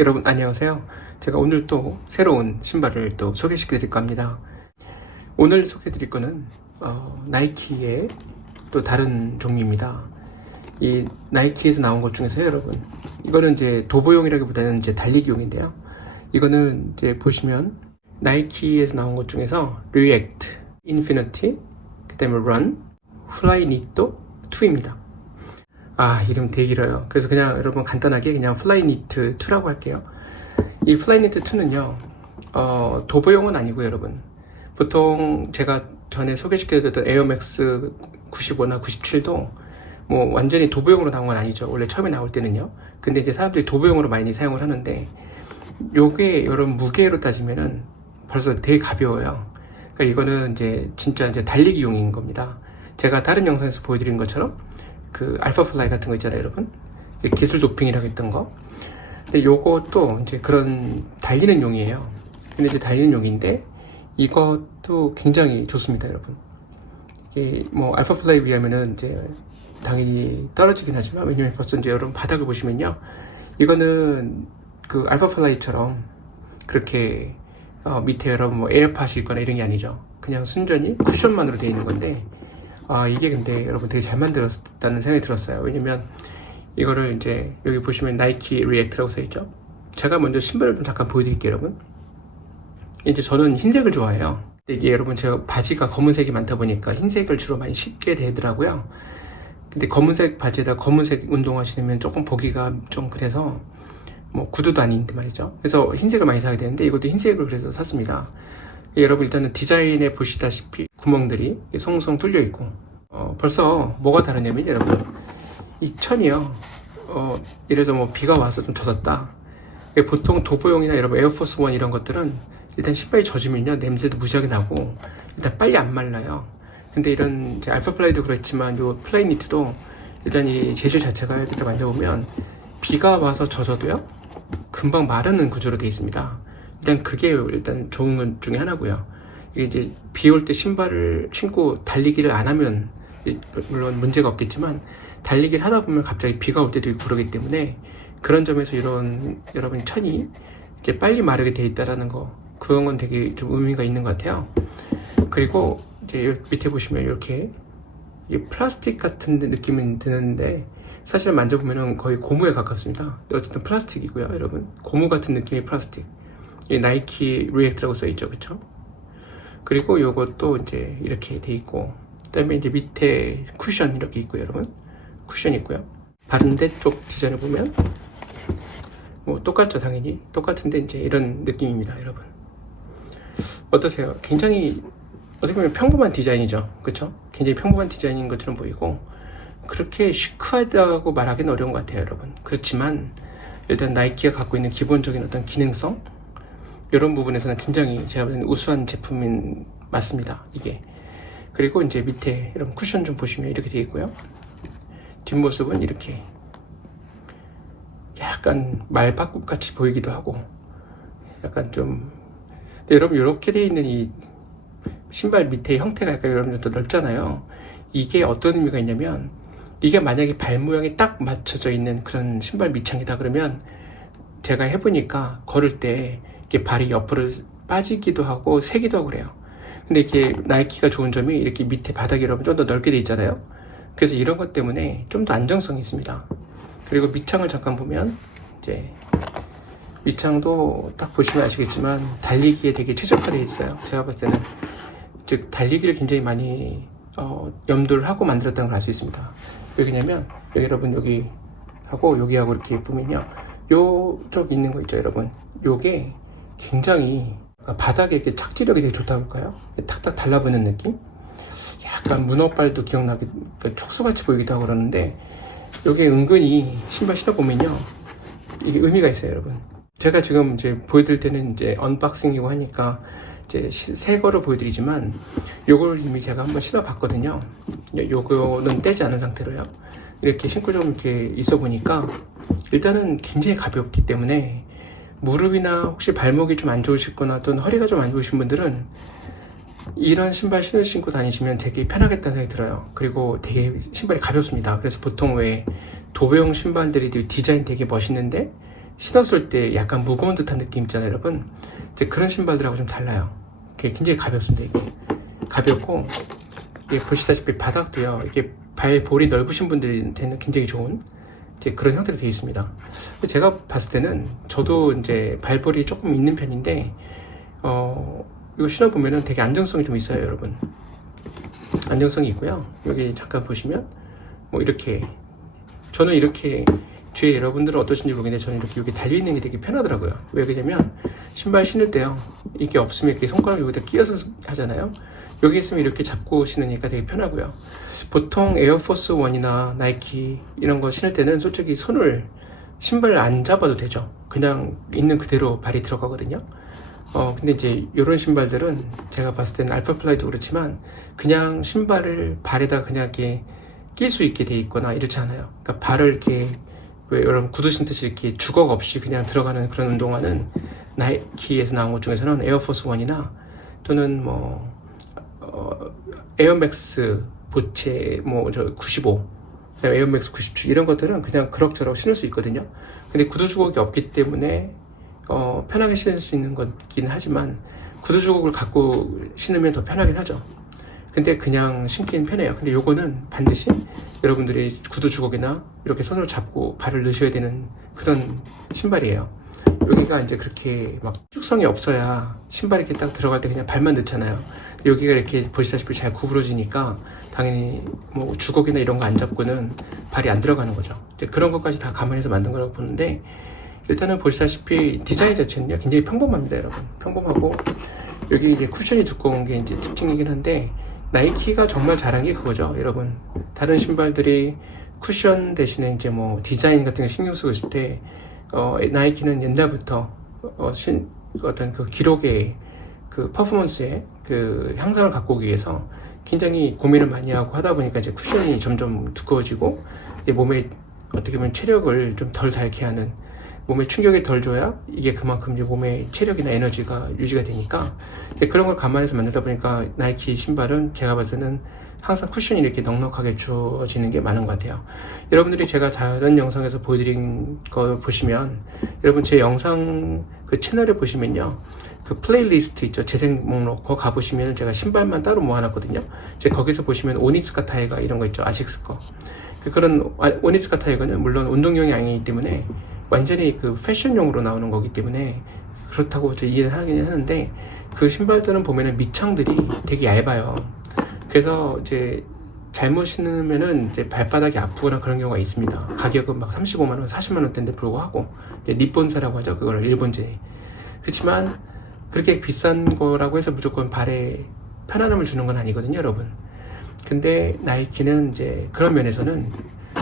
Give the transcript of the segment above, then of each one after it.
여러분 안녕하세요. 제가 오늘 또 새로운 신발을 또 소개시켜 드릴까 합니다. 오늘 소개해 드릴 거는 나이키의 또 다른 종류입니다. 이 나이키에서 나온 것 중에서 여러분, 이거는 이제 도보용이라기보다는 이제 달리기용인데요. 이거는 이제 보시면 나이키에서 나온 것 중에서 리액트, 인피니티, 그 다음에 런, 플라이니토 2입니다. 이름 되게 길어요. 그래서 그냥 여러분 간단하게 그냥 플라이니트 2라고 할게요. 이 플라이니트 2는요, 도보용은 아니고 여러분, 보통 제가 전에 소개시켜드렸던 에어맥스 95나 97도 뭐 완전히 도보용으로 나온 건 아니죠. 원래 처음에 나올 때는요. 근데 이제 사람들이 도보용으로 많이 사용을 하는데, 요게 여러분 무게로 따지면은 벌써 되게 가벼워요. 그러니까 이거는 이제 진짜 이제 달리기용인 겁니다. 제가 다른 영상에서 보여드린 것처럼 그 알파플라이 같은 거 있잖아요, 여러분. 기술 도핑이라고 했던 거. 근데 요것도 이제 그런 달리는 용이에요. 근데 이제 달리는 용인데 이것도 굉장히 좋습니다, 여러분. 이게 뭐 알파플라이에 비하면은 이제 당연히 떨어지긴 하지만, 왜냐면 벌써 이제 여러분 바닥을 보시면요, 이거는 그 알파플라이처럼 그렇게 밑에 여러분 뭐 에어팟이 있거나 이런 게 아니죠. 그냥 순전히 쿠션만으로 되어 있는 건데, 이게 근데 여러분 되게 잘 만들었다는 생각이 들었어요. 왜냐면 이거를 이제 여기 보시면 나이키 리액트라고 써있죠. 제가 먼저 신발을 좀 잠깐 보여드릴게요, 여러분. 이제 저는 흰색을 좋아해요. 근데 이게 여러분 제가 바지가 검은색이 많다 보니까 흰색을 주로 많이 신게 되더라고요. 근데 검은색 바지에다 검은색 운동화 신으면 조금 보기가 좀 그래서, 뭐 구두도 아닌데 말이죠. 그래서 흰색을 많이 사게 되는데 이것도 흰색을 그래서 샀습니다. 여러분 일단은 디자인에 보시다시피 구멍들이 송송 뚫려 있고, 벌써 뭐가 다르냐면 여러분, 이 천이요, 예를 들어서 뭐 비가 와서 좀 젖었다. 보통 도보용이나 여러분 에어포스 원 이런 것들은 일단 신발이 젖으면요 냄새도 무지하게 나고 일단 빨리 안 말라요. 근데 이런 이제 알파플라이도 그렇지만 요 플라이니트도 일단 이 재질 자체가 이렇게 만져보면 비가 와서 젖어도요 금방 마르는 구조로 되어 있습니다. 일단 그게 일단 좋은 것 중에 하나고요. 이게 이제 비 올 때 신발을 신고 달리기를 안 하면 물론 문제가 없겠지만, 달리기를 하다 보면 갑자기 비가 올 때도 있고 그러기 때문에, 그런 점에서 이런 여러분 천이 이제 빨리 마르게 되어 있다라는 거, 그런 건 되게 좀 의미가 있는 것 같아요. 그리고 이제 밑에 보시면 이렇게 플라스틱 같은 느낌은 드는데 사실 만져보면 거의 고무에 가깝습니다. 어쨌든 플라스틱이고요, 여러분. 고무 같은 느낌의 플라스틱. 이 나이키 리액트라고 써있죠, 그쵸? 그리고 요것도 이제 이렇게 돼 있고, 그 다음에 이제 밑에 쿠션 이렇게 있고요, 여러분. 쿠션 있고요. 바른데 쪽 디자인을 보면 뭐 똑같죠, 당연히. 똑같은데 이제 이런 느낌입니다, 여러분. 어떠세요? 굉장히 어떻게 보면 평범한 디자인이죠, 그쵸? 굉장히 평범한 디자인인 것처럼 보이고, 그렇게 시크하다고 말하기는 어려운 것 같아요, 여러분. 그렇지만 일단 나이키가 갖고 있는 기본적인 어떤 기능성, 이런 부분에서는 굉장히 제가 보기에는 우수한 제품인 맞습니다, 이게. 그리고 이제 밑에 이런 쿠션 좀 보시면 이렇게 되어 있고요. 뒷모습은 이렇게 약간 말바꿈 같이 보이기도 하고, 약간 좀, 근데 여러분 이렇게 되어 있는 이 신발 밑에 형태가 약간 여러분 더 넓잖아요. 이게 어떤 의미가 있냐면, 이게 만약에 발 모양이 딱 맞춰져 있는 그런 신발 밑창이다 그러면, 제가 해보니까 걸을 때 이렇게 발이 옆으로 빠지기도 하고 세기도 하고 그래요. 근데 이렇게 나이키가 좋은 점이 이렇게 밑에 바닥이 여러분 좀 더 넓게 돼 있잖아요. 그래서 이런 것 때문에 좀 더 안정성이 있습니다. 그리고 밑창을 잠깐 보면 이제 밑창도 딱 보시면 아시겠지만 달리기에 되게 최적화되어 있어요. 제가 봤을 때는, 즉 달리기를 굉장히 많이 염두를 하고 만들었다는 걸 알 수 있습니다. 왜냐면 여기 여러분 여기 하고 여기하고 이렇게 보면요, 요쪽 있는 거 있죠, 여러분. 요게 굉장히 바닥에 이렇게 착지력이 되게 좋다고 할까요? 탁탁 달라붙는 느낌? 약간 문어발도 기억나게 촉수같이 보이기도 하고 그러는데, 여기에 은근히 신발 신어보면요 이게 의미가 있어요, 여러분. 제가 지금 이제 보여드릴 때는 이제 언박싱이고 하니까 이제 새 거를 보여드리지만, 요걸 이미 제가 한번 신어봤거든요. 요거는 떼지 않은 상태로요. 이렇게 신고 좀 이렇게 있어 보니까 일단은 굉장히 가볍기 때문에, 무릎이나 혹시 발목이 좀 안 좋으시거나 또는 허리가 좀 안 좋으신 분들은 이런 신발 신고 다니시면 되게 편하겠다는 생각이 들어요. 그리고 되게 신발이 가볍습니다. 그래서 보통 왜 도배용 신발들이 디자인 되게 멋있는데 신었을 때 약간 무거운 듯한 느낌 있잖아요, 여러분. 이제 그런 신발들하고 좀 달라요. 이게 굉장히 가볍습니다. 이게 가볍고, 이게 보시다시피 바닥도요, 이게 발볼이 넓으신 분들한테는 굉장히 좋은 이제 그런 형태로 되어 있습니다. 제가 봤을 때는 저도 이제 발볼이 조금 있는 편인데, 이거 신어보면은 되게 안정성이 좀 있어요, 여러분. 안정성이 있고요. 여기 잠깐 보시면 뭐 이렇게, 저는 이렇게 뒤에 여러분들은 어떠신지 모르겠는데 저는 이렇게 여기 달려있는 게 되게 편하더라고요. 왜 그러냐면 신발 신을 때요, 이게 없으면 이렇게 손가락 여기다 끼워서 하잖아요. 여기 있으면 이렇게 잡고 신으니까 되게 편하고요. 보통 에어포스 1이나 나이키 이런 거 신을 때는 솔직히 신발을 안 잡아도 되죠. 그냥 있는 그대로 발이 들어가거든요. 근데 이제 이런 신발들은 제가 봤을 때는 알파플라이도 그렇지만 그냥 신발을 발에다 그냥 이렇게 낄 수 있게 돼 있거나 이렇지 않아요. 그러니까 발을 이렇게, 왜 여러분 구두 신듯이 이렇게 주걱 없이 그냥 들어가는 그런 운동화는 나이키에서 나온 것 중에서는 에어포스 1이나 또는 뭐 에어맥스 보체 95, 에어맥스 97 이런 것들은 그냥 그럭저럭 신을 수 있거든요. 근데 구두 주걱이 없기 때문에 편하게 신을 수 있는 거긴 하지만 구두 주걱을 갖고 신으면 더 편하긴 하죠. 근데 그냥 신기는 편해요. 근데 요거는 반드시 여러분들이 구두 주걱이나 이렇게 손으로 잡고 발을 넣으셔야 되는 그런 신발이에요. 여기가 이제 그렇게 막 축성이 없어야 신발이 이렇게 딱 들어갈 때 그냥 발만 넣잖아요. 여기가 이렇게 보시다시피 잘 구부러지니까 당연히 뭐 주걱이나 이런 거 안 잡고는 발이 안 들어가는 거죠. 이제 그런 것까지 다 감안해서 만든 거라고 보는데, 일단은 보시다시피 디자인 자체는요 굉장히 평범합니다, 여러분. 평범하고 여기 이제 쿠션이 두꺼운 게 이제 특징이긴 한데, 나이키가 정말 잘한 게 그거죠, 여러분. 다른 신발들이 쿠션 대신에 이제 뭐 디자인 같은 거 신경 쓰고 있을 때 나이키는 옛날부터 어떤 그 기록의 그 퍼포먼스의 그 향상을 갖고 오기 위해서 굉장히 고민을 많이 하고 하다 보니까 이제 쿠션이 점점 두꺼워지고 몸에 어떻게 보면 체력을 좀 덜 닳게 하는, 몸에 충격이 덜 줘야 이게 그만큼 이제 몸의 체력이나 에너지가 유지가 되니까 이제 그런 걸 감안해서 만들다 보니까 나이키 신발은 제가 봤을 때는 항상 쿠션이 이렇게 넉넉하게 주어지는 게 많은 것 같아요. 여러분들이 제가 다른 영상에서 보여드린 거 보시면, 여러분 제 영상 그 채널에 보시면요, 그 플레이리스트 있죠, 재생 목록, 그거 가보시면 제가 신발만 따로 모아놨거든요. 이제 거기서 보시면 오니츠카 타이거 이런 거 있죠, 아식스 거. 그런 오니츠카 타이거는 물론 운동용이 아니기 때문에 완전히 그 패션용으로 나오는 거기 때문에 그렇다고 이해를 하긴 하는데, 그 신발들은 보면은 밑창들이 되게 얇아요. 그래서 이제 잘못 신으면은 이제 발바닥이 아프거나 그런 경우가 있습니다. 가격은 막 35만원, 40만원대인데 불구하고 이제 니폰사라고 하죠, 그걸 일본제. 그렇지만 그렇게 비싼 거라고 해서 무조건 발에 편안함을 주는 건 아니거든요, 여러분. 근데 나이키는 이제 그런 면에서는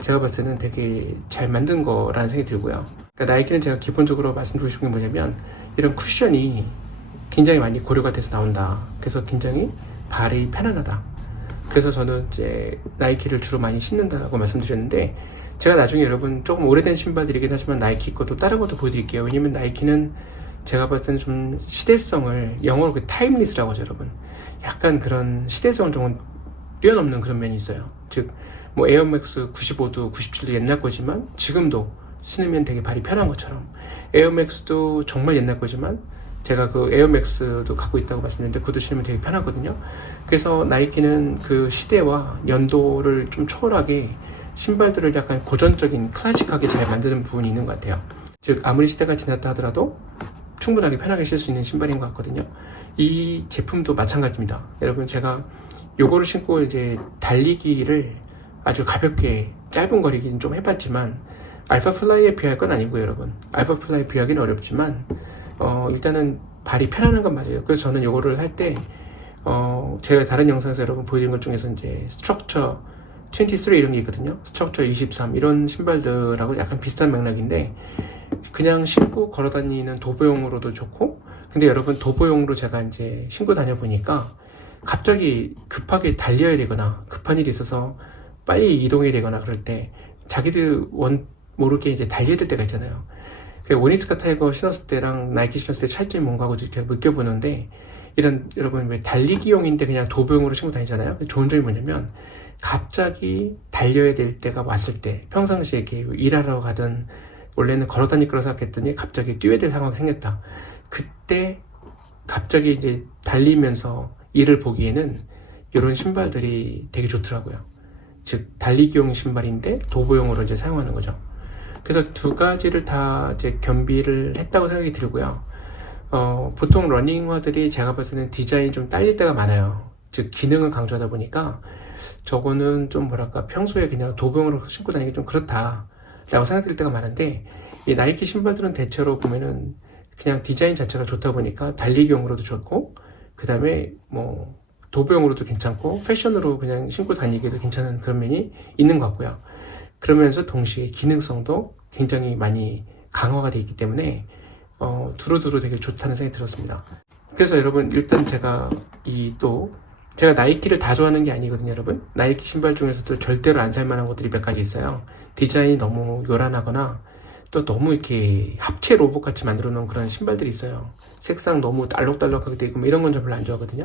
제가 봤을 때는 되게 잘 만든 거라는 생각이 들고요. 그러니까 나이키는 제가 기본적으로 말씀드리고 싶은 게 뭐냐면, 이런 쿠션이 굉장히 많이 고려가 돼서 나온다. 그래서 굉장히 발이 편안하다. 그래서 저는 이제 나이키를 주로 많이 신는다고 말씀드렸는데, 제가 나중에 여러분 조금 오래된 신발들이긴 하지만 나이키 것도 다른 것도 보여드릴게요. 왜냐면 나이키는 제가 봤을 때는 좀 시대성을, 영어로 그 타임리스라고 하죠, 여러분. 약간 그런 시대성을 좀 뛰어넘는 그런 면이 있어요. 즉 뭐 에어맥스 95도 97도 옛날 거지만 지금도 신으면 되게 발이 편한 것처럼, 에어맥스도 정말 옛날 거지만 제가 그 에어맥스도 갖고 있다고 말씀드렸는데 그것도 신으면 되게 편하거든요. 그래서 나이키는 그 시대와 연도를 좀 초월하게 신발들을 약간 고전적인 클래식하게 잘 만드는 부분이 있는 것 같아요. 즉 아무리 시대가 지났다 하더라도 충분하게 편하게 신을 수 있는 신발인 것 같거든요. 이 제품도 마찬가지입니다. 여러분, 제가 요거를 신고 이제 달리기를 아주 가볍게 짧은 거리긴 좀 해봤지만 알파플라이에 비할 건 아니고요, 여러분. 알파플라이에 비하기는 어렵지만 일단은 발이 편안한 건 맞아요. 그래서 저는 요거를 할 때 제가 다른 영상에서 여러분 보여드린 것 중에서 이제 스트럭처 23 이런 게 있거든요. 스트럭처 23 이런 신발들하고 약간 비슷한 맥락인데, 그냥 신고 걸어 다니는 도보용으로도 좋고, 근데 여러분 도보용으로 제가 이제 신고 다녀보니까 갑자기 급하게 달려야 되거나 급한 일이 있어서 빨리 이동해야 되거나 그럴 때 자기들 모르게 이제 달려야 될 때가 있잖아요. 오니츠카 타이거 신었을 때랑 나이키 신었을 때 차이점이 뭔가 하고 제가 느껴보는데, 이런 여러분 왜 달리기용인데 그냥 도보용으로 신고 다니잖아요. 좋은 점이 뭐냐면, 갑자기 달려야 될 때가 왔을 때, 평상시에 이렇게 일하러 가든 원래는 걸어 다닐 거라 생각했더니 갑자기 뛰어야 될 상황이 생겼다. 그때 갑자기 이제 달리면서 일을 보기에는 이런 신발들이 되게 좋더라고요. 즉 달리기용 신발인데 도보용으로 이제 사용하는 거죠. 그래서 두 가지를 다 이제 겸비를 했다고 생각이 들고요. 보통 러닝화들이 제가 봤을 때는 디자인이 좀 딸릴 때가 많아요. 즉 기능을 강조하다 보니까 저거는 좀 뭐랄까 평소에 그냥 도보용으로 신고 다니기 좀 그렇다 라고 생각될 때가 많은데, 이 나이키 신발들은 대체로 보면은 그냥 디자인 자체가 좋다 보니까 달리기용으로도 좋고, 그 다음에 뭐 도보용으로도 괜찮고 패션으로 그냥 신고 다니기에도 괜찮은 그런 면이 있는 것 같고요. 그러면서 동시에 기능성도 굉장히 많이 강화가 되어 있기 때문에 두루두루 되게 좋다는 생각이 들었습니다. 그래서 여러분 일단 제가 제가 나이키를 다 좋아하는 게 아니거든요. 여러분, 나이키 신발 중에서도 절대로 안 살만한 것들이 몇 가지 있어요. 디자인이 너무 요란하거나 또 너무 이렇게 합체 로봇 같이 만들어 놓은 그런 신발들이 있어요. 색상 너무 알록달록하게 되어 있고 이런 건 좀 별로 안 좋아하거든요.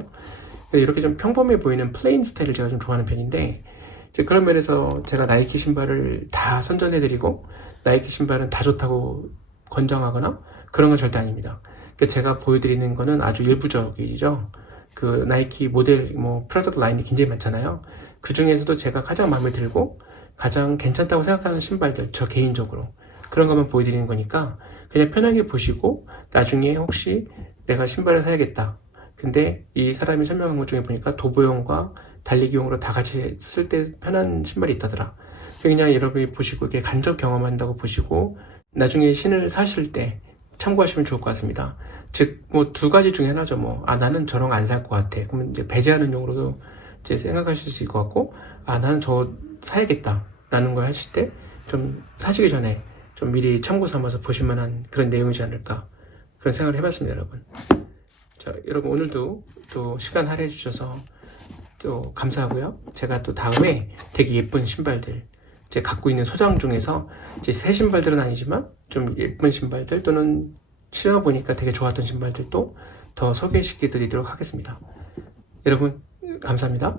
이렇게 좀 평범해 보이는 플레인 스타일을 제가 좀 좋아하는 편인데, 이제 그런 면에서 제가 나이키 신발을 다 선전해드리고 나이키 신발은 다 좋다고 권장하거나 그런 건 절대 아닙니다. 제가 보여드리는 거는 아주 일부적이죠. 그 나이키 모델 프로덕트 라인이 굉장히 많잖아요. 그 중에서도 제가 가장 마음에 들고 가장 괜찮다고 생각하는 신발들, 저 개인적으로 그런 것만 보여드리는 거니까 그냥 편하게 보시고 나중에 혹시 내가 신발을 사야겠다, 근데 이 사람이 설명한 것 중에 보니까 도보용과 달리기용으로 다 같이 쓸 때 편한 신발이 있다더라. 그냥 여러분이 보시고 이렇게 간접 경험한다고 보시고 나중에 신을 사실 때 참고하시면 좋을 것 같습니다. 즉 두 가지 중에 하나죠. 나는 저런 거 안 살 것 같아. 그러면 이제 배제하는 용으로도 이제 생각하실 수 있을 것 같고, 나는 저 사야겠다 라는 걸 하실 때 좀 사시기 전에 좀 미리 참고 삼아서 보실 만한 그런 내용이지 않을까, 그런 생각을 해봤습니다. 여러분, 자, 여러분 오늘도 또 시간 할애해 주셔서 또 감사하고요. 제가 또 다음에 되게 예쁜 신발들, 제가 갖고 있는 소장 중에서 이제 새 신발들은 아니지만 좀 예쁜 신발들 또는 신어보니까 되게 좋았던 신발들도 더 소개시켜 드리도록 하겠습니다. 여러분 감사합니다.